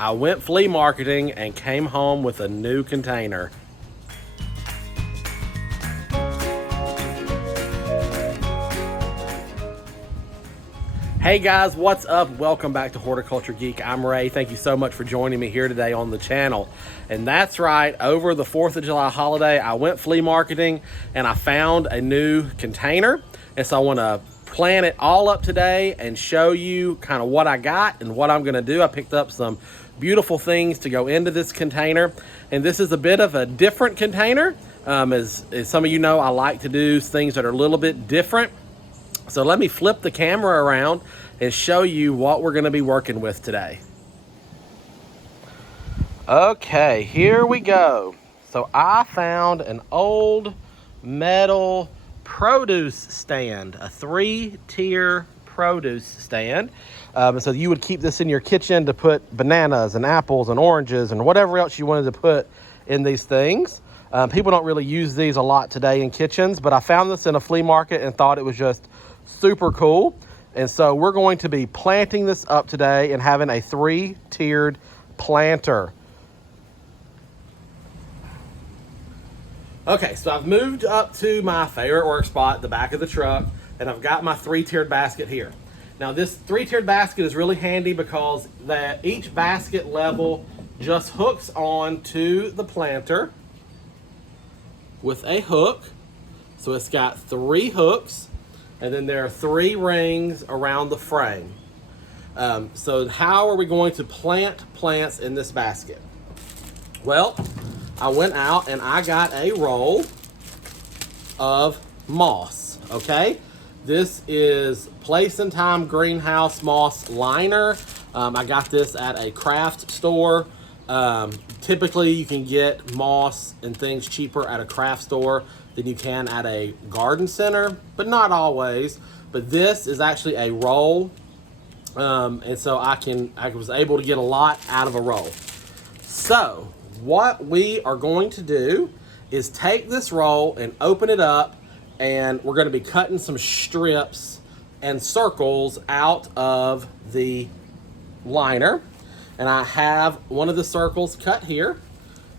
I went flea marketing and came home with a new container. Hey guys, what's up? Welcome back to Horticulture Geek. I'm Ray. Thank you so much for joining me here today on the channel. And that's right, over the 4th of July holiday, I went flea marketing and I found a new container. And so I want to plan it all up today and show you kind of what I got and what I'm going to do. I picked up some beautiful things to go into this container. And this is a bit of a different container. As some of you know, I like to do things that are a little bit different. So let me flip the camera around and show you what we're going to be working with today. Okay, here we go. So I found an old metal produce stand, a 3-tier produce stand. So you would keep this in your kitchen to put bananas and apples and oranges and whatever else you wanted to put in these things. People don't really use these a lot today in kitchens, but I found this in a flea market and thought it was just super cool. And so we're going to be planting this up today and having a 3-tiered planter. Okay, so I've moved up to my favorite work spot, the back of the truck, and I've got my 3-tiered basket here. Now this 3-tiered basket is really handy because each basket level just hooks on to the planter with a hook. So it's got 3 hooks. And then there are 3 rings around the frame. So how are we going to plant plants in this basket? Well, I went out and I got a roll of moss, okay? This is Place and Time Greenhouse Moss Liner. I got this at a craft store. Typically you can get moss and things cheaper at a craft store than you can at a garden center, but not always. But this is actually a roll, and so I was able to get a lot out of a roll. So what we are going to do is take this roll and open it up, and we're going to be cutting some strips and circles out of the liner. And I have one of the circles cut here,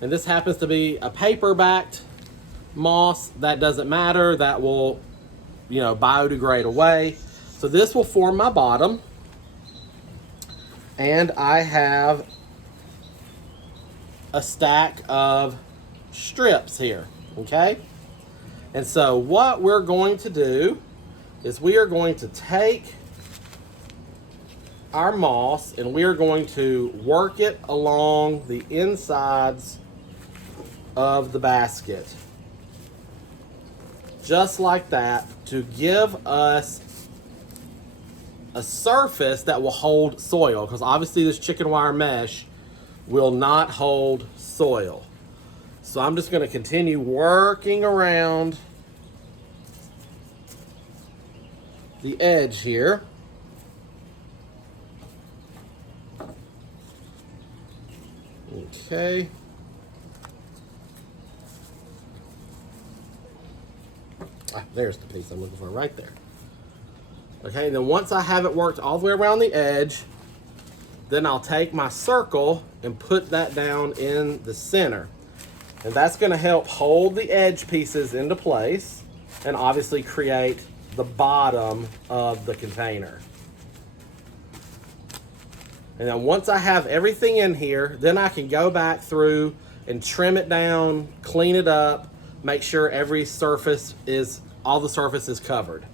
and this happens to be a paper-backed moss. That doesn't matter, that will biodegrade away. So this will form my bottom, and I have a stack of strips here, okay? And so what we're going to do is we are going to take our moss and we are going to work it along the insides of the basket, just like that, to give us a surface that will hold soil, because obviously this chicken wire mesh will not hold soil. So I'm just going to continue working around the edge here. Okay. There's the piece I'm looking for right there. Okay, then once I have it worked all the way around the edge, then I'll take my circle and put that down in the center. And that's going to help hold the edge pieces into place and obviously create the bottom of the container. And then once I have everything in here, then I can go back through and trim it down, clean it up, make sure all the surface is covered.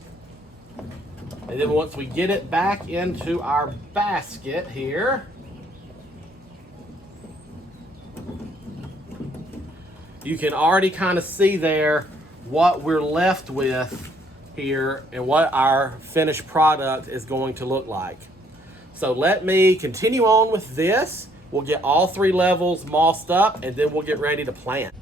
And then once we get it back into our basket here, you can already kind of see there what we're left with here and what our finished product is going to look like. So let me continue on with this. We'll get all 3 levels mossed up and then we'll get ready to plant.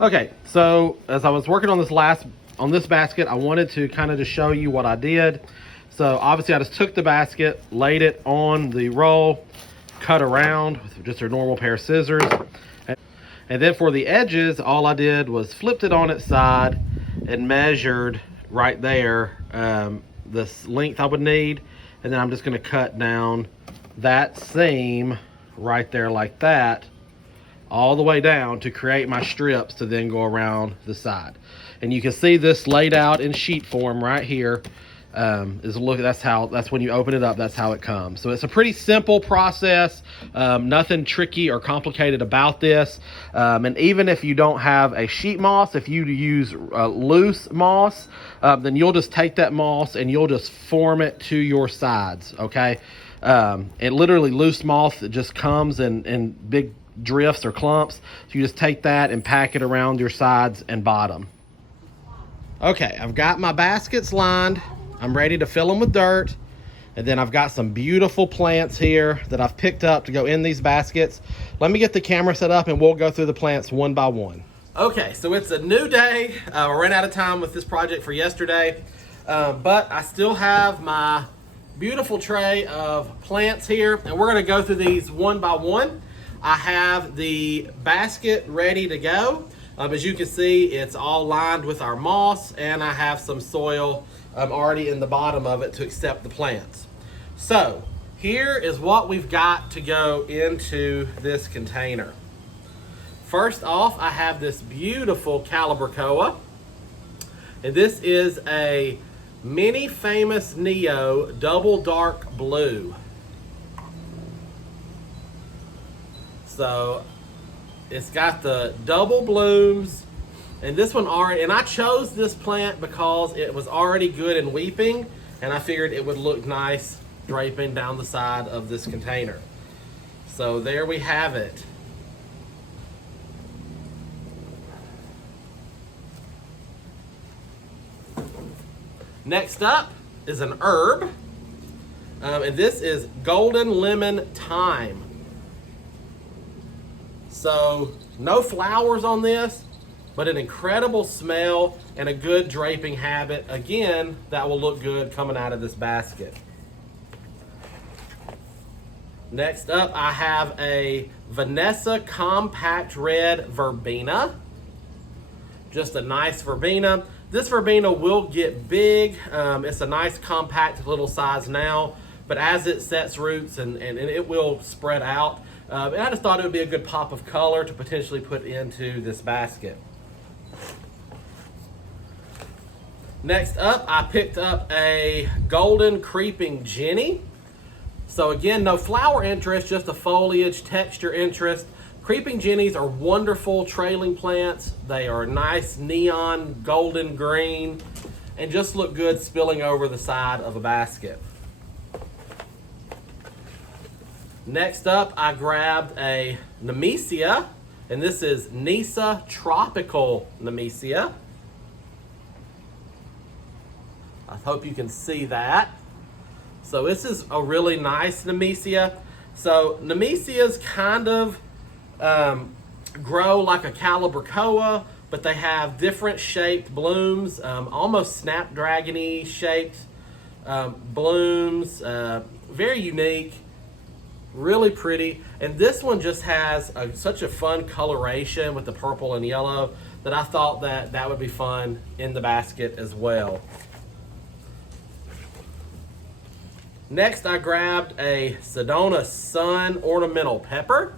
Okay, so as I was working on this basket, I wanted to kind of just show you what I did. So obviously I just took the basket, laid it on the roll, cut around with just a normal pair of scissors. And then for the edges, all I did was flipped it on its side and measured right there this length I would need. And then I'm just gonna cut down that seam right there like that all the way down to create my strips to then go around the side. And you can see this laid out in sheet form right here. That's when you open it up, that's how it comes. So it's a pretty simple process, nothing tricky or complicated about this. And even if you don't have a sheet moss, if you use loose moss, then you'll just take that moss and you'll just form it to your sides, okay? It literally, loose moss, it just comes in big drifts or clumps. So you just take that and pack it around your sides and bottom. Okay, I've got my baskets lined. I'm ready to fill them with dirt. And then I've got some beautiful plants here that I've picked up to go in these baskets. Let me get the camera set up and we'll go through the plants one by one. Okay, so it's a new day. I ran out of time with this project for yesterday, but I still have my beautiful tray of plants here, and we're gonna go through these one by one. I have the basket ready to go. As you can see, it's all lined with our moss, and I have some soil already in the bottom of it to accept the plants. So here is what we've got to go into this container. First off, I have this beautiful Calibrachoa, and this is a Mini Famous Neo Double Dark Blue. So it's got the double blooms, and this one already, and I chose this plant because it was already good in weeping, and I figured it would look nice draping down the side of this container. So there we have it. Next up is an herb, and this is Golden Lemon Thyme. So no flowers on this, but an incredible smell and a good draping habit. Again, that will look good coming out of this basket. Next up, I have a Vanessa Compact Red Verbena. Just a nice verbena. This verbena will get big. It's a nice compact little size now, but as it sets roots and it will spread out. And I just thought it would be a good pop of color to potentially put into this basket. Next up, I picked up a Golden Creeping Jenny. So again, no flower interest, just a foliage texture interest. Creeping Jennies are wonderful trailing plants. They are nice neon golden green and just look good spilling over the side of a basket. Next up, I grabbed a Nemesia, and this is Nisa Tropical Nemesia. I hope you can see that. So this is a really nice Nemesia. So Nemesias kind of grow like a Calibrachoa, but they have different shaped blooms, almost snapdragon-y shaped blooms, very unique. Really pretty, and this one just has such a fun coloration with the purple and yellow that I thought that would be fun in the basket as well. Next, I grabbed a Sedona Sun Ornamental Pepper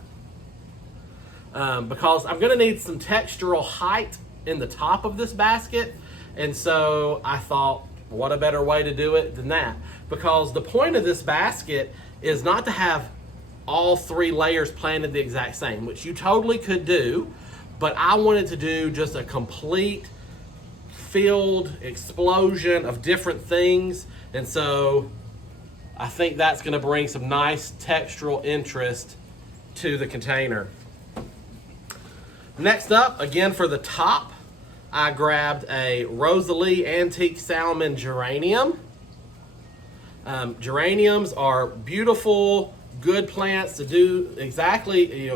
because I'm going to need some textural height in the top of this basket, and so I thought, what a better way to do it than that? Because the point of this basket is not to have all three layers planted the exact same, which you totally could do, but I wanted to do just a complete filled explosion of different things, and so I think that's going to bring some nice textural interest to the container. Next up, again for the top, I grabbed a Rosalie Antique Salmon Geranium. Geraniums are beautiful, good plants to do exactly,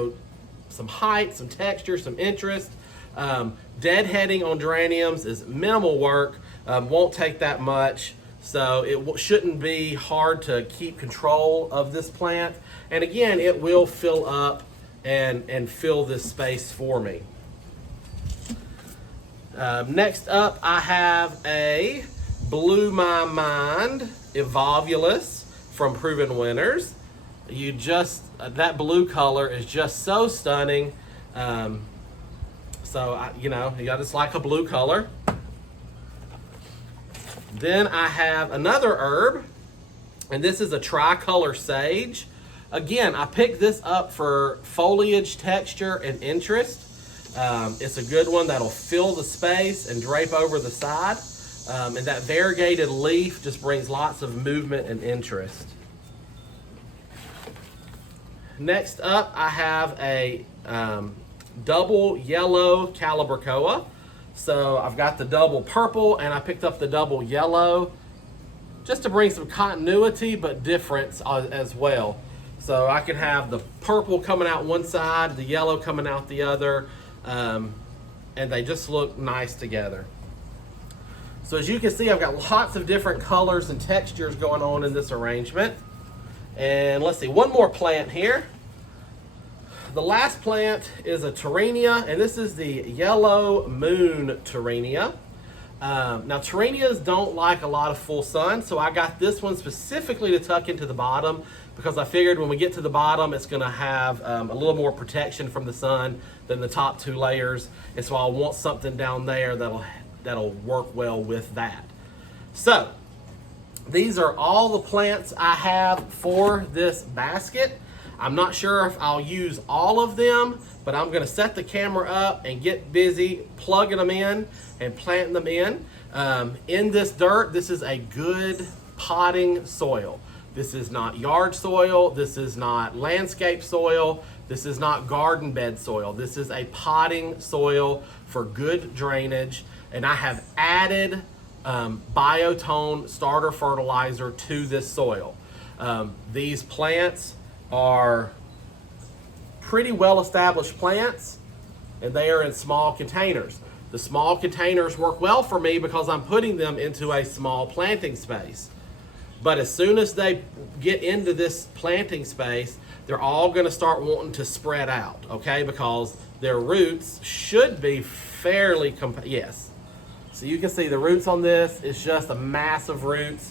some height, some texture, some interest. Deadheading on geraniums is minimal work, won't take that much, so it shouldn't be hard to keep control of this plant. And again, it will fill up and fill this space for me. Next up, I have a Blew My Mind Evolvulus from Proven Winners. you just, that blue color is just so stunning. You know, you just like a blue color. Then I have another herb, and this is a tricolor sage. Again, I picked this up for foliage texture and interest. It's a good one that'll fill the space and drape over the side. And that variegated leaf just brings lots of movement and interest. Next up, I have a double yellow calibrachoa. So I've got the double purple and I picked up the double yellow just to bring some continuity but difference as well. So I can have the purple coming out one side, the yellow coming out the other, and they just look nice together. So as you can see, I've got lots of different colors and textures going on in this arrangement. And let's see, one more plant here. The last plant is a Terenia, and this is the Yellow Moon Terenia. Now Terenias don't like a lot of full sun, so I got this one specifically to tuck into the bottom because I figured when we get to the bottom it's gonna have a little more protection from the sun than the top two layers, and so I want something down there that'll work well with that. So these are all the plants I have for this basket. I'm not sure if I'll use all of them, but I'm gonna set the camera up and get busy plugging them in and planting them in. In this dirt, this is a good potting soil. This is not yard soil, this is not landscape soil, this is not garden bed soil. This is a potting soil for good drainage, and I have added Biotone starter fertilizer to this soil. These plants are pretty well established plants, and they are in small containers. The small containers work well for me because I'm putting them into a small planting space. But as soon as they get into this planting space, they're all going to start wanting to spread out, okay? Because their roots should be fairly yes. So you can see the roots on this is just a mass of roots.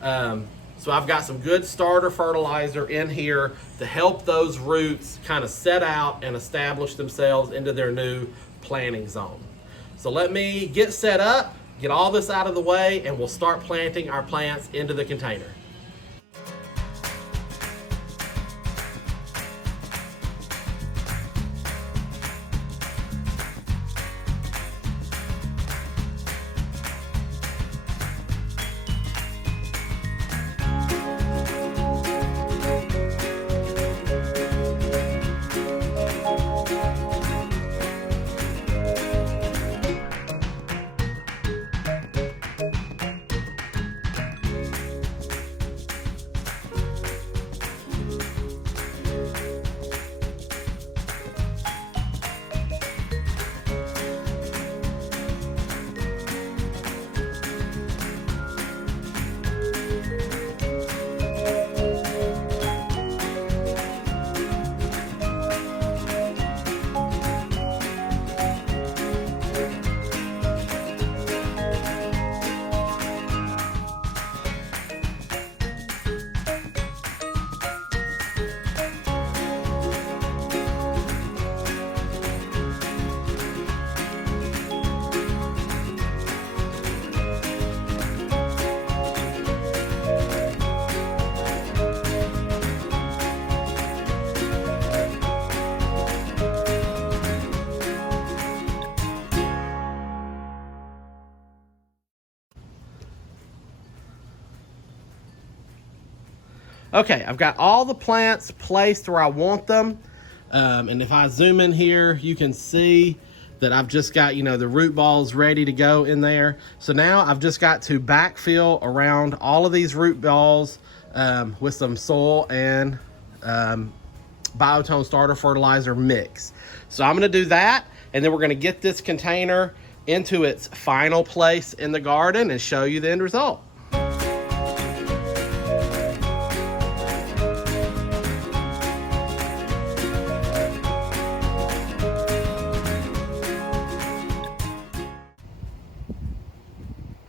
So I've got some good starter fertilizer in here to help those roots kind of set out and establish themselves into their new planting zone. So let me get set up, get all this out of the way, and we'll start planting our plants into the container. Okay, I've got all the plants placed where I want them. And if I zoom in here, you can see that I've just got, the root balls ready to go in there. So now I've just got to backfill around all of these root balls with some soil and Biotone starter fertilizer mix. So I'm gonna do that, and then we're gonna get this container into its final place in the garden and show you the end result.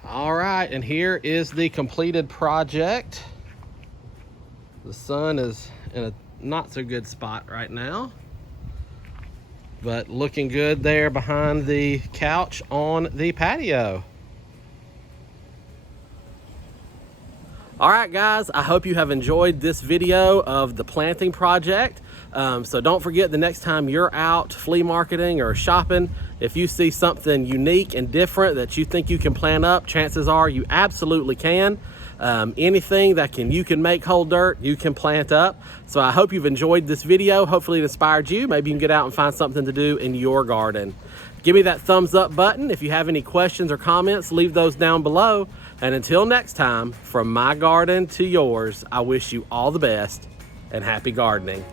All right, and here is the completed project. The sun is in a not so good spot right now, but looking good there behind the couch on the patio. All right, guys, I hope you have enjoyed this video of the planting project. So don't forget, the next time you're out flea marketing or shopping, if you see something unique and different that you think you can plant up, chances are you absolutely can. Anything that you can make hold dirt, you can plant up. So I hope you've enjoyed this video. Hopefully it inspired you. Maybe you can get out and find something to do in your garden. Give me that thumbs up button. If you have any questions or comments, leave those down below. And until next time, from my garden to yours, I wish you all the best and happy gardening.